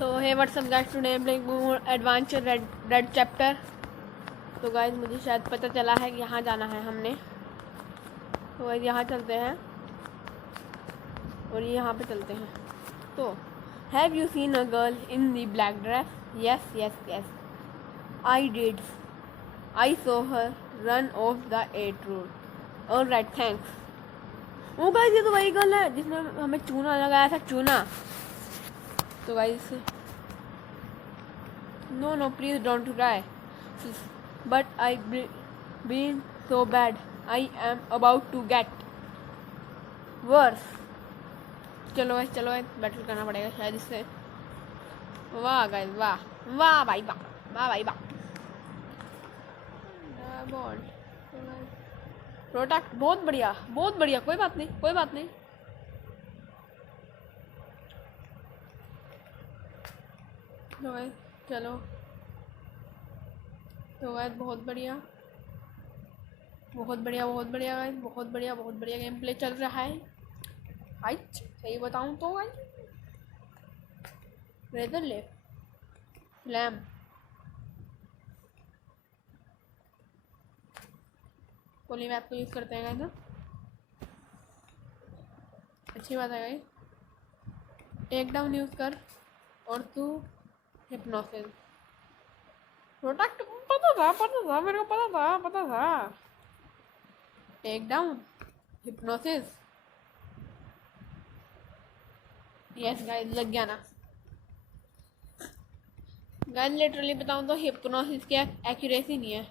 So hey what's up guys, today I'm playing more adventure red chapter। तो guys मुझे शायद पता चला है कि यहाँ जाना है हमने, तो गाइस यहाँ चलते हैं और यहाँ पे चलते हैं। तो have you seen a girl in the black dress? Yes yes yes I did, I saw her run of the 8 road. Alright thanks. वो गाइस ये तो वही गर्ल है जिसने हमें चूना लगाया था, चूना। तो guys no please don't cry, but I been so bad, I am about to get worse। चलो भाई बैटल करना पड़ेगा शायद इससे। वाह गाइस वाह वाह भाई वाह वाह भाई वाह। प्रोडक्ट बहुत बढ़िया बहुत बढ़िया, कोई बात नहीं कोई बात नहीं। चलो तो गाइस बहुत बढ़िया बहुत बढ़िया बहुत बढ़िया गाइस, बहुत बढ़िया गेम प्ले चल रहा है। हाइट सही बताऊं तो गाइस रेजर ले फ्लैम पोली मैप को यूज़ करते हैं गाइस ना, अच्छी बात है गाइस। टेक डाउन यूज़ कर और तू हिप्नोसिस। प्रोडक्ट पता था मेरे को पता था। Take down hypnosis, yes guys लग गया ना गाइस। लिटरली बताऊं तो हिप्नोसिस की एक्यूरेसी नहीं है।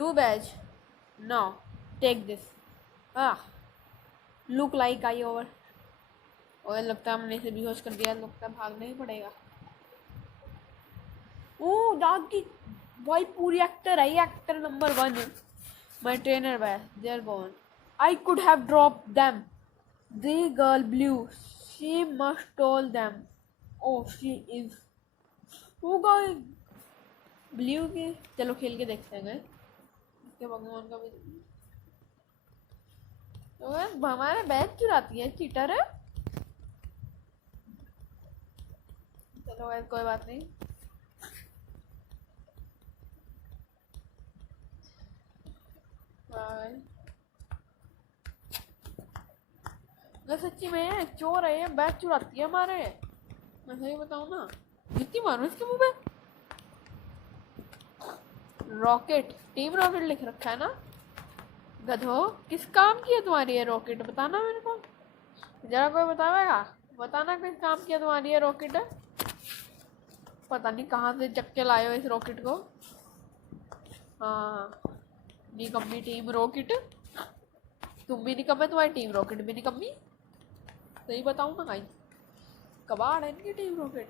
2 badge no take this. Look like I over. और लगता है हमने इसे बेहोश कर दिया, लगता है भागना ही पड़ेगा। ओ डाग की भाई पूरी एक्टर है, एक्टर नंबर 1। माय ट्रेनर भाई they are gone, I could have drop them. The girl blue she must told them. Oh she is वो गाइस ब्लू की। चलो खेल के देखते हैं इसके भगवान का भी। तो हमारे बैग चुराती है, चीटर है। चलो गाइस कोई बात नहीं। सच्ची में चोर है, बैग चुराती है हमारे। मैं सही बताऊं ना, जितनी मारो इसके मुंह पे। रॉकेट, टीम रॉकेट लिख रखा है ना। गधो किस काम की है तुम्हारी ये रॉकेट, बताना मेरे को जरा, कोई बताएगा? बताना किस काम की है तुम्हारी ये रॉकेट। पता नहीं कहाँ से चक्के लाए हो इस रॉकेट को। हाँ निकम्मी टीम रॉकेट, तुम भी निकम्मे, तुम्हारी टीम रॉकेट भी निकम्मी। सही बताऊं ना गाइस, कबाड़ है इनकी टीम रॉकेट।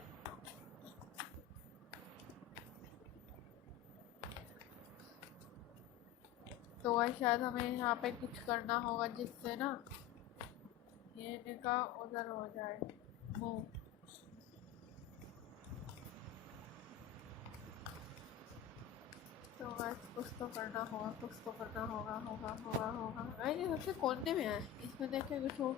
तो गाइस शायद हमें यहाँ पे कुछ करना होगा जिससे ना ये निकाह उधर हो जाए। मूव तो गाइस कुछ तो करना होगा, कुछ तो करना होगा। गाइस सबसे कोने में है, इसमें देखे कुछ हो,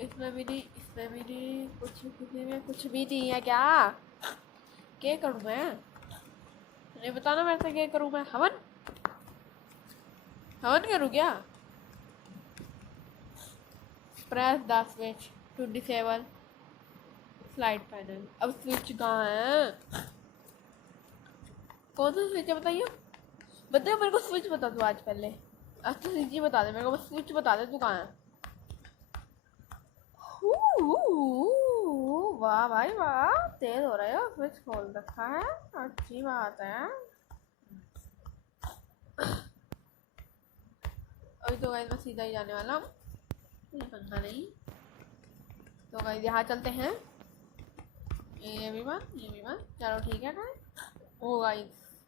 इसमें भी नहीं, इसमें भी नहीं, कुछ किसी में कुछ भी नहीं है। क्या करूँ मैं? नहीं बताना मेरे से क्या करूँ मैं? हवन करूँ क्या? Press the switch to disable slide panel. अब स्विच कहाँ है? कौन सा स्विच है बताइए, बताओ मेरे को। स्विच बता दो आज पहले, आज तो स्विच ही बता दे मेरे को, बस स्विच बता दे तू कहाँ है। वाह भाई वाह, तेज हो रहे हो, स्विच खोल रखा है, अच्छी बात है। अभी तो गाइस मैं सीधा ही जाने वाला हूँ, पंखा नहीं। तो गाइस यहाँ चलते हैं, ये भी बात चलो ठीक है गाइस। ओ गाइस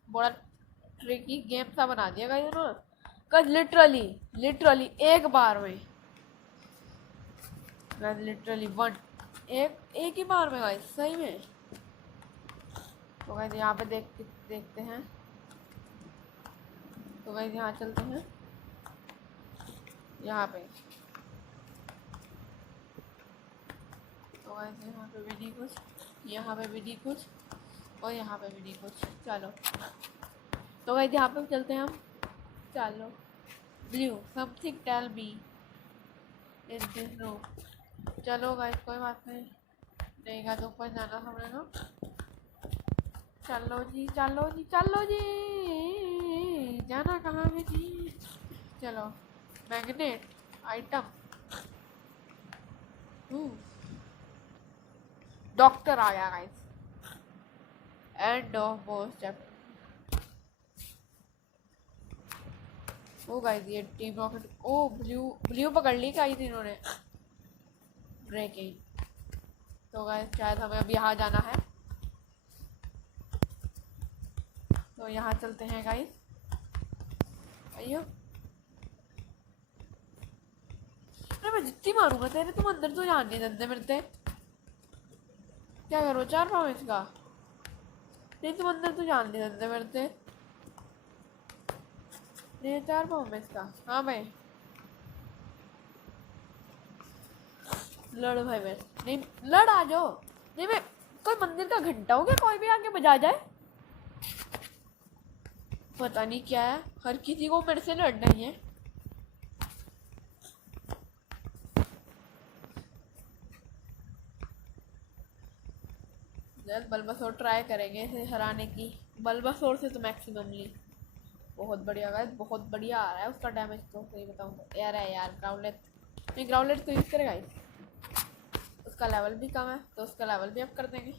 बड़ा ट्रिकी गेम सा बना दिया गाइस उन्होंने। लिटरली एक बार में लिटरली एक ही बार में गाइस, सही में। तो गाइस यहाँ पे देखते हैं। तो गाइस यहाँ चलते हैं, यहाँ पे। तो गाइस यहाँ पे भी नहीं कुछ, यहाँ पे भी नहीं कुछ और यहाँ पे भी नहीं कुछ। चलो तो गाइस यहाँ पे चलते हैं हम। चलो blue something tell me in this room. चलो गाइस कोई बात नहीं, नहीं का तो ऊपर जाना हमने ना। चलो जी चलो जी चलो जी, जाना कहाँ है जी। चलो मैग्नेट आइटम, डॉक्टर आ गया guys. End of most chapter. Oh guys ये team rocket, oh blue blue पकड़ ली गाइस इन्होंने। ब्रेकिंग। तो गाइस शायद हमें अब यहाँ जाना है, तो यहाँ चलते हैं गाइस। आइयो अरे मैं जितनी मारूंगा तेरे, तुम अंदर तो जान नहीं देते मेरे से। क्या करो 4 पाँव इसका, नहीं तुम अंदर तो जान नहीं देते मेरे से। नहीं 4 पाँव में इसका। हाँ भाई लड़ भाई, मैं नहीं लड़, आ जाओ। नहीं मैं कोई मंदिर का घंटा हो गया, कोई भी आके बजा जाए। पता नहीं क्या है, हर किसी को मेरे से लड़ना ही है। बल्बासोर ट्राई करेंगे इसे हराने की। बल्बासोर से तो मैक्सिममली बहुत बढ़िया गाइस, बहुत बढ़िया आ रहा है उसका डैमेज। तो सही बताऊँ तो यार है यार ग्राउंडलेट, नहीं ग्राउंडलेट तो यूज़ करेगा गाइस। उसका लेवल भी कम है तो उसका लेवल भी अप कर देंगे।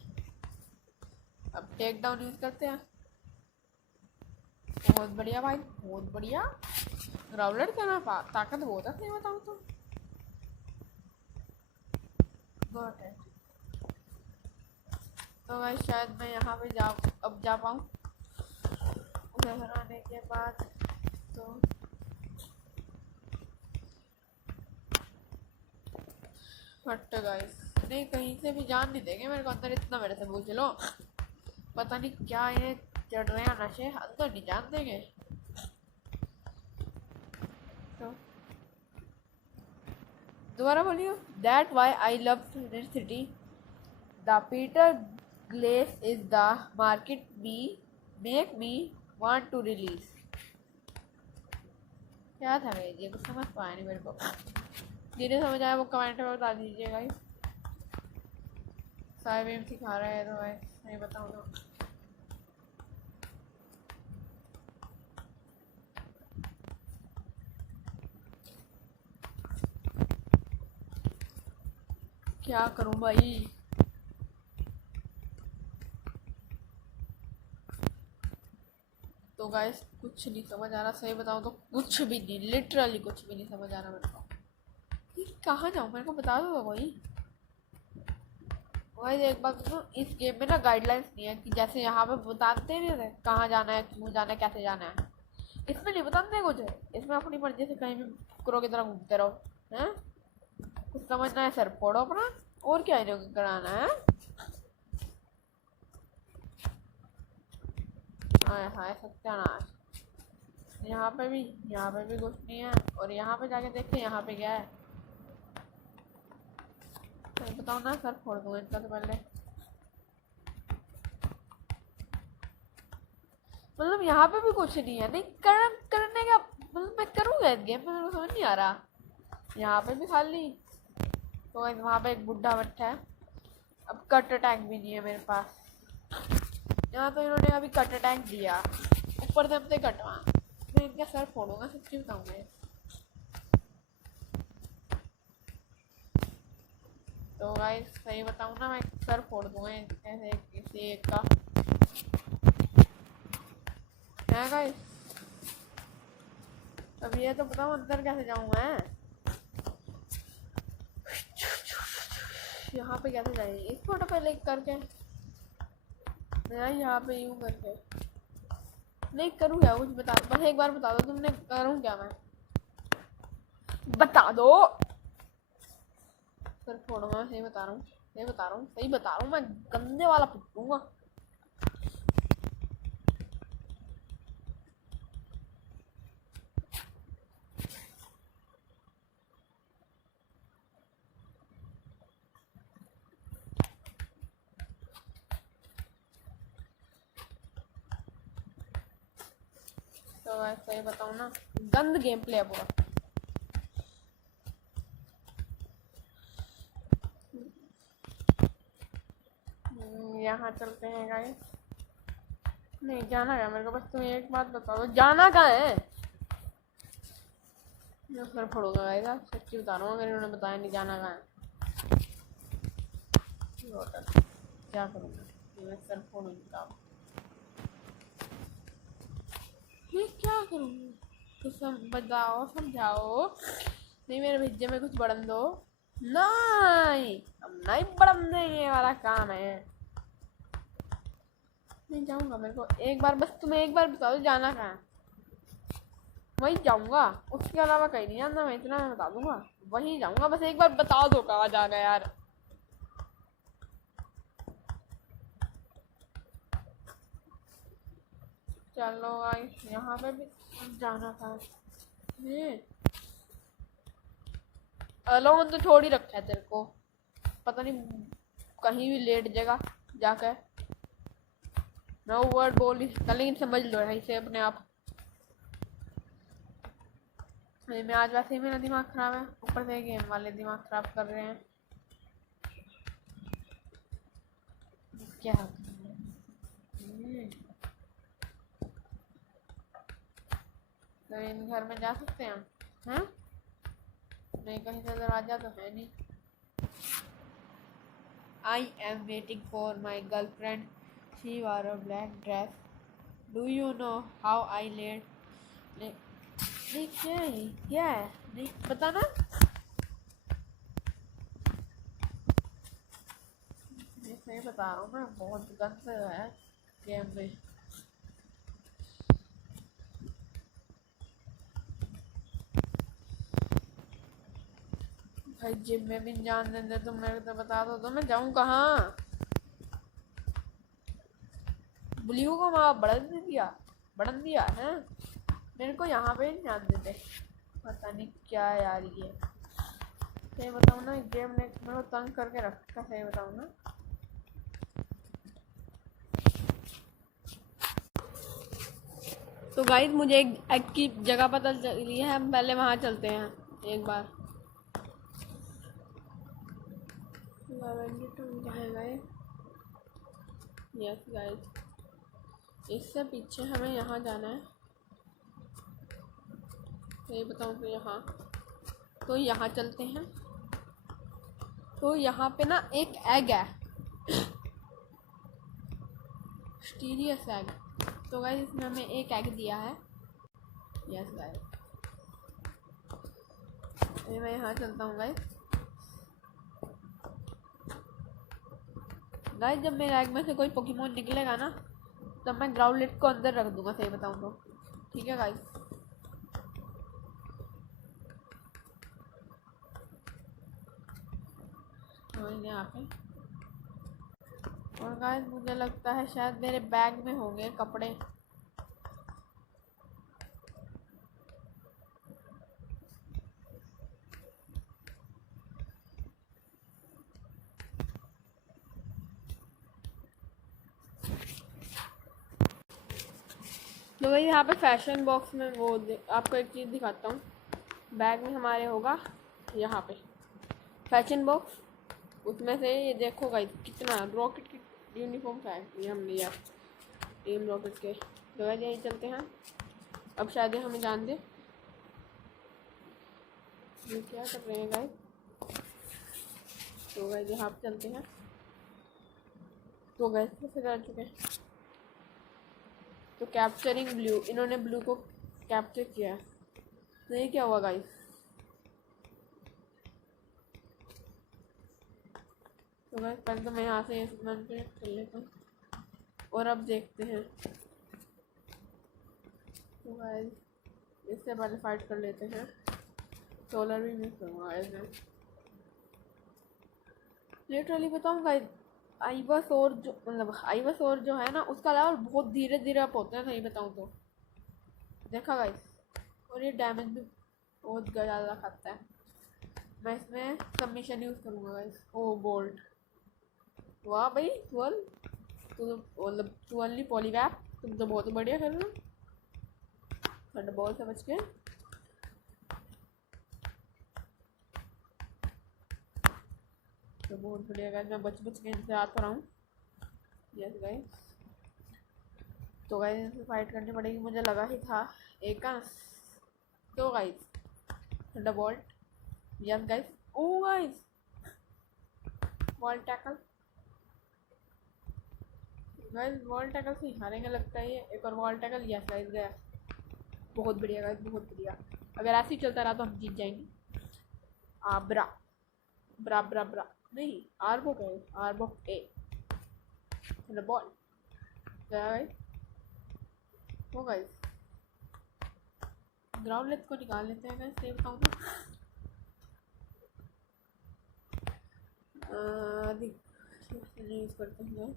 अब टेक डाउन यूज़ करते हैं। बहुत बढ़िया भाई बहुत बढ़िया। ग्राउंडलेट का ना ताकत बहुत है, सही बताऊँ तो। गॉट है। तो गाइस शायद मैं यहाँ पे अब जा पाऊँ उसे हराने के बाद। तो हट गाइस, नहीं कहीं से भी जान नहीं देंगे मेरे को अंदर, इतना मेरे से पूछ लो। पता नहीं क्या इन्हें चढ़ रहे हैं नशे, अंदर नहीं जान देंगे। तो दोबारा बोलियो। That why I love city, the Peter glass is the market me make me want to release. क्या था भाई ये, कुछ समझ पाया नहीं मेरे को। जिन्हें समझ आया वो कमेंट में बता दीजिएगा। सारे भी सिखा रहे हैं तो भाई नहीं बताऊँ तो। क्या करूं भाई। तो गाइस कुछ नहीं समझ आ रहा, सही बताऊं तो कुछ भी नहीं, लिटरली कुछ भी नहीं समझ आ रहा मेरे को। कहाँ जाऊँ मेरे को बता दो भाई। भाई एक बात सुनो, इस गेम में ना गाइडलाइंस नहीं है कि जैसे यहाँ पे बताते नहीं थे कहाँ जाना है, क्यों जाना है, कैसे जाना है। इसमें नहीं बताते कुछ, इसमें अपनी मर्जी से कहीं भी कुकुरों की तरह घूमते रहो हैं। कुछ समझना है सर फोड़ो अपना, और क्या इन्हें कराना है। हाय हाय सत्यानाश। यहाँ पे भी कुछ नहीं है, और यहाँ पे जाके देखते हैं यहाँ पे क्या है। तो बताओ ना सर फोड़ दूंगा इनका तो पहले। मतलब यहाँ पे भी कुछ नहीं है, नहीं करने का मतलब मैं करूँगा इस गेम में, मेरे को समझ नहीं आ रहा। यहाँ पे भी खाली, तो वहाँ पे एक बुढ़ा बैठा है। अब कट टैंक भी नहीं है मेरे पास। यहाँ तो इन्होंने अभी कट टैंक दिया, ऊपर से हमसे कटवा। मैं इनका सर फोड़ूंगा सच्ची बताऊंगा। तो गाइस सही बताऊँ ना, मैं सर फोड़ दूंगा ऐसे किसी एक का है गाइस। अब ये तो बताओ अंदर कैसे जाऊँ मैं। यहाँ पे कैसे जाएंगे, इस फोटो पे क्लिक करके यहाँ पे यूँ करके। नहीं करूँ क्या कुछ, बता बस एक बार बता दो तुमने, करूँ क्या मैं, बता दो। सर फोड़ूंगा, सही बता रहा हूँ, सही बता रहा हूँ, मैं गंदे वाला पिटूंगा। तो गाइस सही बताऊं ना, गंद गेम प्ले है पूरा। यहाँ चलते हैं गाइस। नहीं जाना है मेरे को, बस तुम्हें एक बात बता दो, जाना कहाँ है? मैं सर फोड़ूंगा गाइस, आप सच्ची बता रहा हूँ, अगर इन्होंने बताया नहीं जाना कहाँ है। होटल क्या करूँगा, मैं सर फोड़ूंगा। मैं क्या करूँगी तो सब बताओ, समझाओ। नहीं मेरे भेजे में कुछ बढ़न दो। नहीं हम नहीं बढ़न देंगे, ये वाला काम है। नहीं जाऊंगा, मेरे को एक बार बस तुम्हें एक बार बता दो जाना कहाँ है, वहीं जाऊंगा, उसके अलावा कहीं नहीं जाना। मैं इतना मैं बता दूंगा, वहीं जाऊंगा, बस एक बार बता दो कहाँ जाना है यार। चलो गाइस यहाँ पे भी जाना था। अलोन तो छोड़ ही रखा है तेरे को, पता नहीं कहीं भी लेट जगह जाकर। मैं वो वर्ड बोल नहीं सकता, लेकिन समझ लो ऐसे अपने आप। मैं आज वैसे ही मेरा दिमाग खराब है, ऊपर से गेम वाले दिमाग खराब कर रहे हैं। क्या तो इन घर में जा सकते हैं हम? हाँ नहीं, कहीं से दरवाजा तो है नहीं। I am waiting for my girlfriend, she war a black dress, do you know how I let. नहीं क्या है नहीं पता ना। मैं सही बता रहा हूँ, मैं बहुत गंद है गेम में। भाई जिम में भी जान देते तुम, मेरे को तो बता दो तो मैं जाऊँ कहाँ। ब्लू को वहाँ बढ़न दिया है, मेरे को यहाँ पे नहीं जान देते। पता नहीं क्या यार ये, सही बताऊँ ना गेम ने मेरे को तंग करके रखा, सही बताऊँ ना। तो गाइस मुझे एक की जगह पता चली है, हम पहले वहाँ चलते हैं एक बार। यस गाइस, इससे पीछे हमें यहाँ जाना है, सही बताऊँ तो यहाँ। तो यहाँ चलते हैं। तो यहाँ पे ना एक एग है, स्टीरियस एग। तो गाइस इसमें हमें एक एग दिया है। यस गाइस, मैं यहाँ चलता हूँ गाइस। गाइस जब मेरे एग में से कोई पोकेमोन निकलेगा ना, तब मैं ग्राउंडलेट को अंदर रख दूंगा, सही बताऊँ तो। ठीक है गाइस, यहाँ पे। और गाइस मुझे लगता है शायद मेरे बैग में होंगे कपड़े। तो भाई यहाँ पे फैशन बॉक्स में वो आपको एक चीज़ दिखाता हूँ। बैग में हमारे होगा यहाँ पे फैशन बॉक्स, उसमें से ये देखो गाइस कितना रॉकेट की यूनिफॉर्म का है, ये हम लिया टीम रॉकेट के। तो गाइस यहीं चलते हैं, अब शायद हमें जान दे। ये क्या कर रहे हैं गाइस? तो गाइस यहाँ पे चलते हैं। तो गाइस कैसे कर चुके हैं। तो कैप्चरिंग ब्लू, इन्होंने ब्लू को कैप्चर किया है। तो ये क्या हुआ गाइस? तो गाइस पहले तो मैं यहाँ से ये कर लेता हूँ, और अब देखते हैं। तो गाइस इससे पहले फाइट कर लेते हैं। सोलर भी मिस करूँगा ऐसे लिटरली बताऊँ गाइस। आइवासोर जो मतलब आइवासोर जो है ना, उसका लेवल बहुत धीरे धीरे अप होता है, सही बताऊँ तो। देखा गाइस, और ये डैमेज भी बहुत ज़्यादा खाता है। मैं इसमें सबमिशन यूज़ करूँगा गाइस। ओ बोल्ट, वाह भाई ट्वेल, तुम मतलब 12 पॉलीवैप, तुम तो बहुत बढ़िया खेल रहे हो। थंडरबॉल्ट से बच के तो बहुत बढ़िया गाइस, मैं बच के इनसे आ तो रहा हूँ। यस गाइस, तो गाइस इनसे फाइट करनी पड़ेगी, मुझे लगा ही था एक का। तो guys thunderbolt, yes guys, oh guys wall tackle guys, wall tackle से हारेंगे लगता है ये। एक और वॉल टैकल, यस गाइस गया। बहुत बढ़िया गाइस, बहुत बढ़िया। अगर ऐसे ही चलता रहा तो हम जीत जाएंगे। ब्रा ब्रा ब्रा ब्रा नहीं, आर्बो गए, आर्बो ए बॉल गया गाइस। वो गाइस ग्राउंड लेथ को निकाल लेते हैं गाइस, सेव बताऊँ तो यूज़ करते हैं गाइस।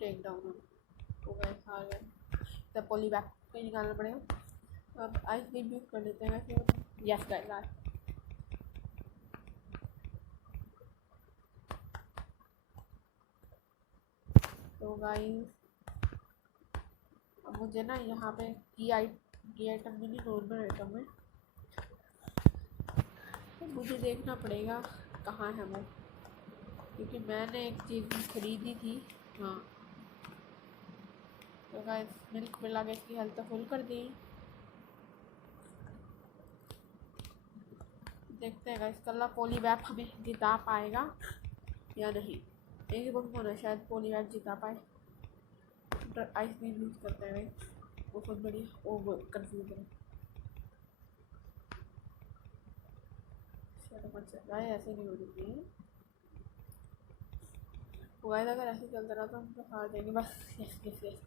टेक डाउन हो गए, हार गए। तब पॉली बैक पे निकालना पड़ेगा। अब आइस बीम यूज कर लेते हैं वैसे। यस गाइस, तो गाइस अब मुझे ना यहाँ पे की आइटम भी नहीं, नॉर्मल आइटम है, तो मुझे देखना पड़ेगा कहाँ है वो, क्योंकि मैंने एक चीज़ खरीदी थी। हाँ तो गाइस मिल्क मिला के इसकी हेल्थ तो फुल कर दी। देखते हैं गाइस कल पॉलीवैप हमें जिता पाएगा या नहीं। एक ही बहुत होना शायद पॉलीवैप जिता पाए। आइस क्रीम यूज करते हैं गाइस, बहुत बढ़िया। वो कंफ्यूज है, ऐसे नहीं हो रही है वो गाइस। अगर ऐसे चलता रहा तो हम तो हार जाएंगे बस। यस यस यस,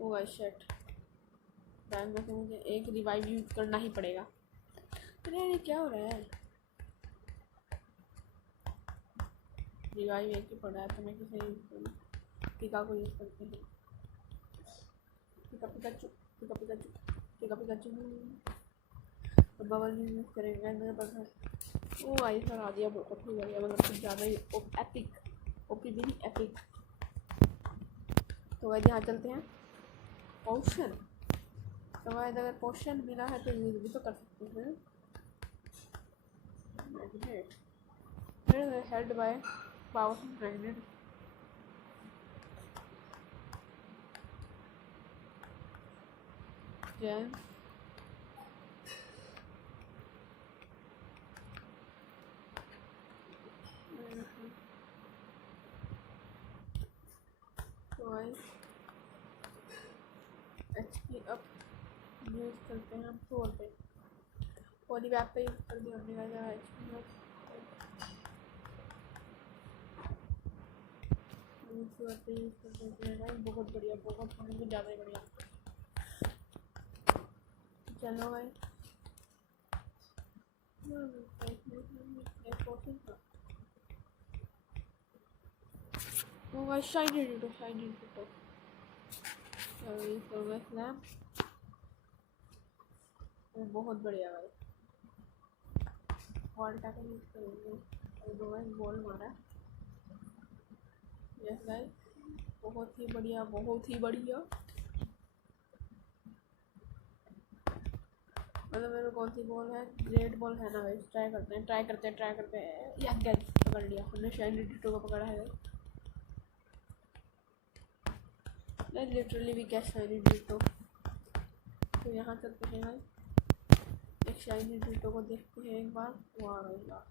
वो गाइस शिट, बैंक में से मुझे एक रिवाइव यूज करना ही पड़ेगा। अरे ये क्या हो रहा है, रिवाइव एक ही पड़ा है तो मैं किसे यूज करूँ? टीका को यूज करते हैं। टीका पिकाचू, टीका पिकाचू, टीका पिकाचू। तो बबल भी यूज करेंगे मेरे पास है। ओ गाइस हरा दिया, बहुत ही बढ़िया, मतलब कुछ ज़्यादा ही एपिक, ओपी भी नहीं एपिक। तो गाइस यहाँ चलते हैं। पोशन, तो गाइस अगर पोशन मिला है तो यूज भी तो कर सकते हैं। Magnet held by powerful magnet. Jain तो गाइस एचपी अप यूज करते हैं हम 4 पे, पॉलीवैप पे यूज कर दिया हमने गाइस। एचपी अप यूज कर देते हैं गाइस, बहुत बढ़िया, बहुत ज़्यादा ही बढ़िया। चलो भाई वो भाई shiny ditto, shiny ditto slam, बहुत बढ़िया भाई। वॉल टैक यूज करेंगे, दो गाइस बॉल मारा। यस गाइस, बहुत ही बढ़िया, बहुत ही बढ़िया। मतलब मेरे कौन सी बॉल है, रेड बॉल है ना गाइस। ट्राई करते हैं, ट्राई करते हैं, ट्राई करते हैं। यस गाइस पकड़ लिया हमने, शाइनी डिटो को पकड़ा है गाइस। लिटरली भी क्या शाइनी डिटो। तो यहाँ चलते हैं गाइस, एक शाइनी डिटो को देखते हैं एक बार। वाह भाई वाह,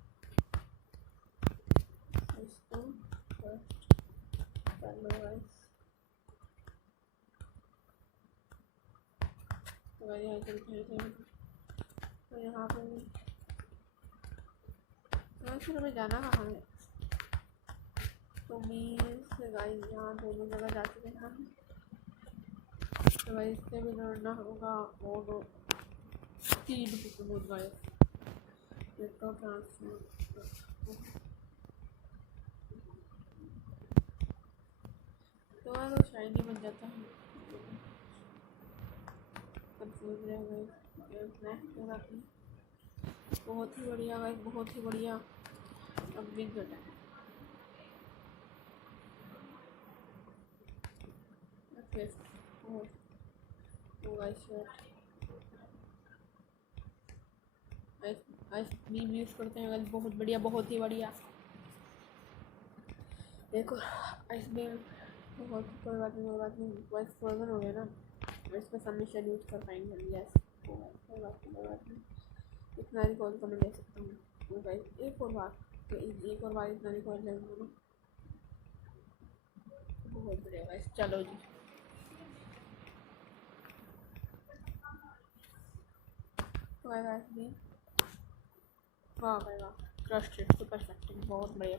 इसको कर लो गाइस। तो यहाँ चलते हैं, तो यहाँ पे फिर हमें जाना कहाँ है? तो मीन्स गाइस यहाँ दोनों जगह जा चुके हैं हम। तो भाई इससे भी लड़ना होगा और 3 पोकेमॉन गाइस। तो ट्रांसफर तो यार शाइनी बन जाता है, कंफ्यूज रह गए। बहुत ही बढ़िया गाइस, बहुत ही बढ़िया। अब बिग घटा फिफ्थ और तो गाइस आइस बीम यूज़ करते हैं गाइस, बहुत बढ़िया, बहुत ही बढ़िया। देखो आइस बीम बहुत, कोई बात नहीं, वॉइस फ्रोजन हो गया ना, इसमें सबमिशन यूज़ कर पाएंगे हम। यस कोई बात नहीं, इतना रिकॉर्ड तो मैं ले सकता हूँ। तो गाइस एक और बार इतना रिकॉर्ड ले लूँगा, बहुत बढ़िया गाइस। चलो जी, तो गाइस भी वाह भाई वाह, क्रस्टेड सुपर स्पेक्टिंग, बहुत बढ़िया।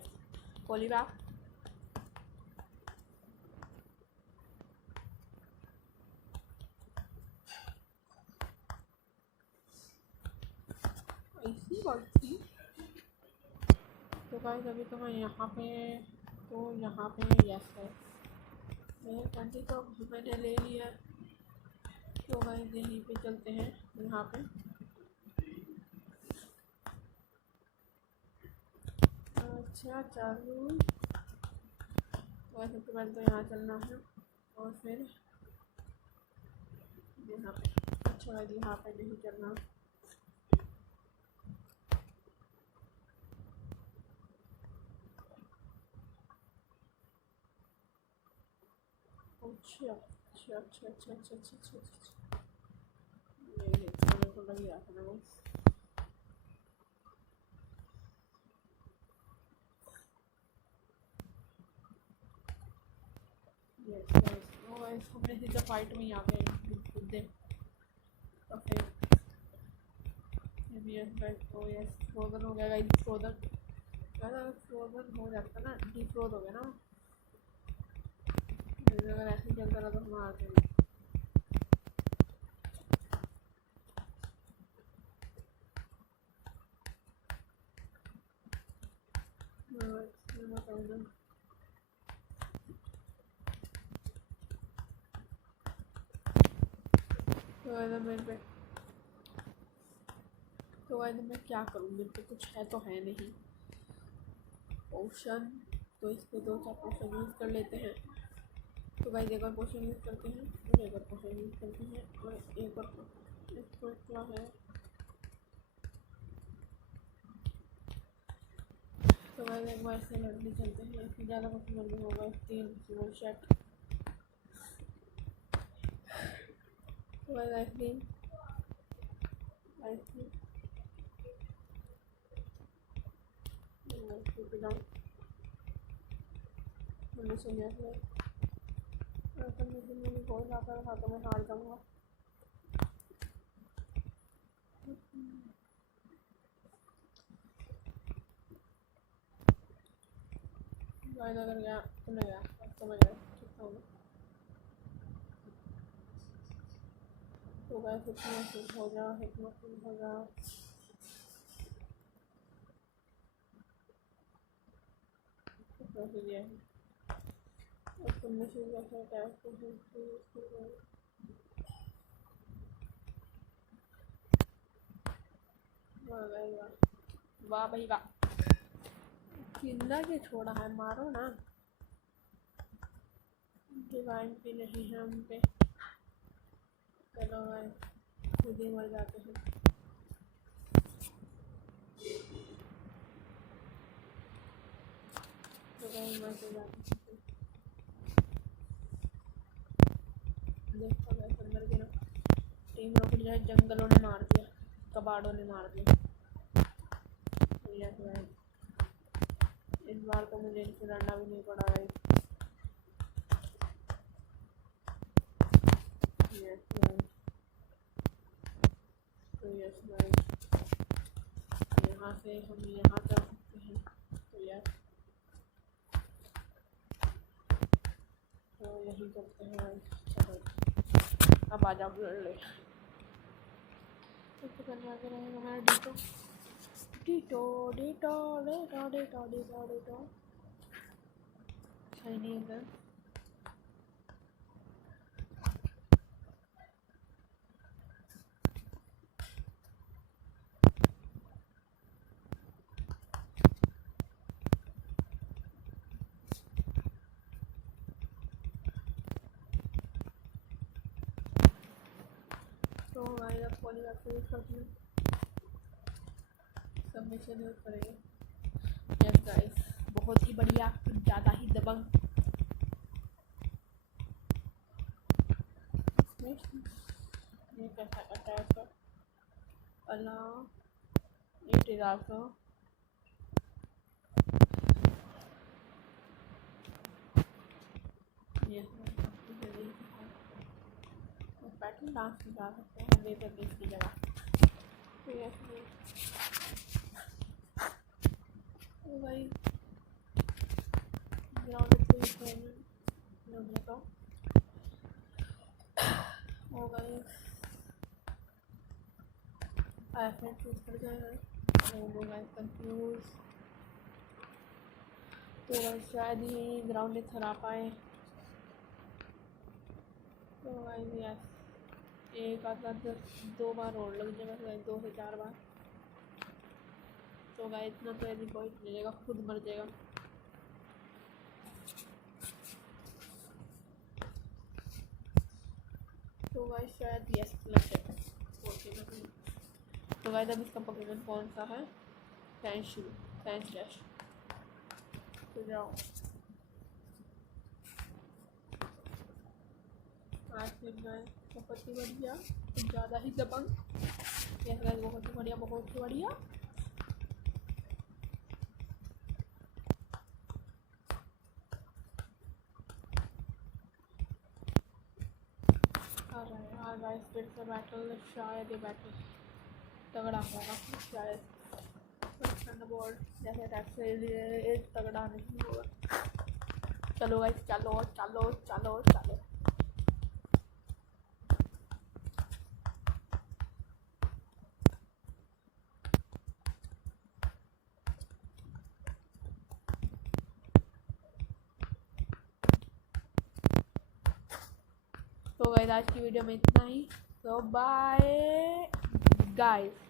पॉलीग्राफ ऐसी बात थी। तो गाइस अभी तो मैं यहाँ पे यस है, मेरे कंट्री को मैंने ले लिया। तो गाइस यहीं पे चलते हैं, यहाँ पे अच्छा चालू। तो सबसे पहले तो यहाँ चलना है और फिर यहाँ पे, अच्छा यहाँ पे नहीं चलना। अच्छा अच्छा अच्छा अच्छा अच्छा अच्छा अच्छा अच्छा, ये मेरे को लग रहा था ना वो। यस यस, ओ गाइस हमने सीधा फाइट में ही आ गए खुद दे। तो फिर यस गाइस, ओ यस फ्रोजन हो गया गाइस, फ्रोजन हो जाता ना, डीफ्रोज हो गया ना। अगर ऐसे चलता रहा तो हम आ गए। तो वैसे मैं क्या करूँ, मेरे पे कुछ है तो है नहीं पोशन, तो इस पे 2-4 पोशन यूज़ कर लेते हैं। तो गाइस एक और पोशन यूज़ करते हैं और एक और पोशन यूज़ करते हैं और एक और इसको क्या है। तो गाइस एक बार से लड़ने चलते हैं, इससे ज़्यादा कुछ नहीं होगा। 3 सिंगल शॉट। तो गाइस आइसक्रीम डाउन होने से जैसे मेरी गोल आकर था तो मैं हार जाऊँगा। गाइस अगर गया तो मैं गया, तो मैं गया ठीक होगा। तो गाइस हिटमोसिस हो जा, हिटमोसिस हो जा। ये और सबमिशन जैसा टाइप वाह भाई वाह, जिंदा के छोड़ा है, मारो ना। डिवाइन पे नहीं है हम पे, चलो भाई खुद ही मर जाते हैं। तो भाई मर तो जाते हैं। देखो भाई मर गया ना, टीम रॉकेट जो है जंगलों ने मार दिया, कबाड़ों ने मार दिया। यस भाई इस बार तो मुझे इनसे लड़ना भी नहीं पड़ा है। यस भाई, तो यस भाई यहाँ से हम यहाँ जा सकते हैं। तो यस तो यही करते हैं भाई। चलो अब आ जाओ लड़ ले। सबसे पहले आगे रहेगा हमारा ditto ditto ditto ditto ditto ditto ditto shiny है। गाइस अब पॉलीमैथ यूज करती हूँ, सबमिशन यूज करेंगे। यस गाइस बहुत ही बढ़िया, कुछ ज़्यादा ही दबंग। ये कैसा attack Allah, it is also ये पैटर्न डांस निकाल सकते हैं लेजर बेस की जगह। तो भाई ग्राउंड का हो गई ऐसे चूज कर जाएगा वो गाइस कंफ्यूज। तो गाइस शायद ही ग्राउंड इधर आ पाए। तो गाइस यस एक आधा 2 बार और लग जाएगा, 2 से 4 बार। तो गाइस इतना तो यदि पॉइंट मिलेगा खुद मर जाएगा। तो गाइस शायद यस प्लस है। तो गाइस अब इसका पोकेमॉन कौन सा है? Fans dash. तो जाओ आज फिर मैं बहुत ही बढ़िया, कुछ ज़्यादा ही दबंग। यस गाइस बहुत ही बढ़िया, बहुत ही बढ़िया। हाँ गाइस फिर से बैटल, शायद ये बैटल तगड़ा होगा शायद। बोर्ड जैसे अटैक से तगड़ा नहीं होगा। चलो गाइस चलो चलो चलो चलो। तो गाइस आज की वीडियो में इतना ही। तो बाय गाइस।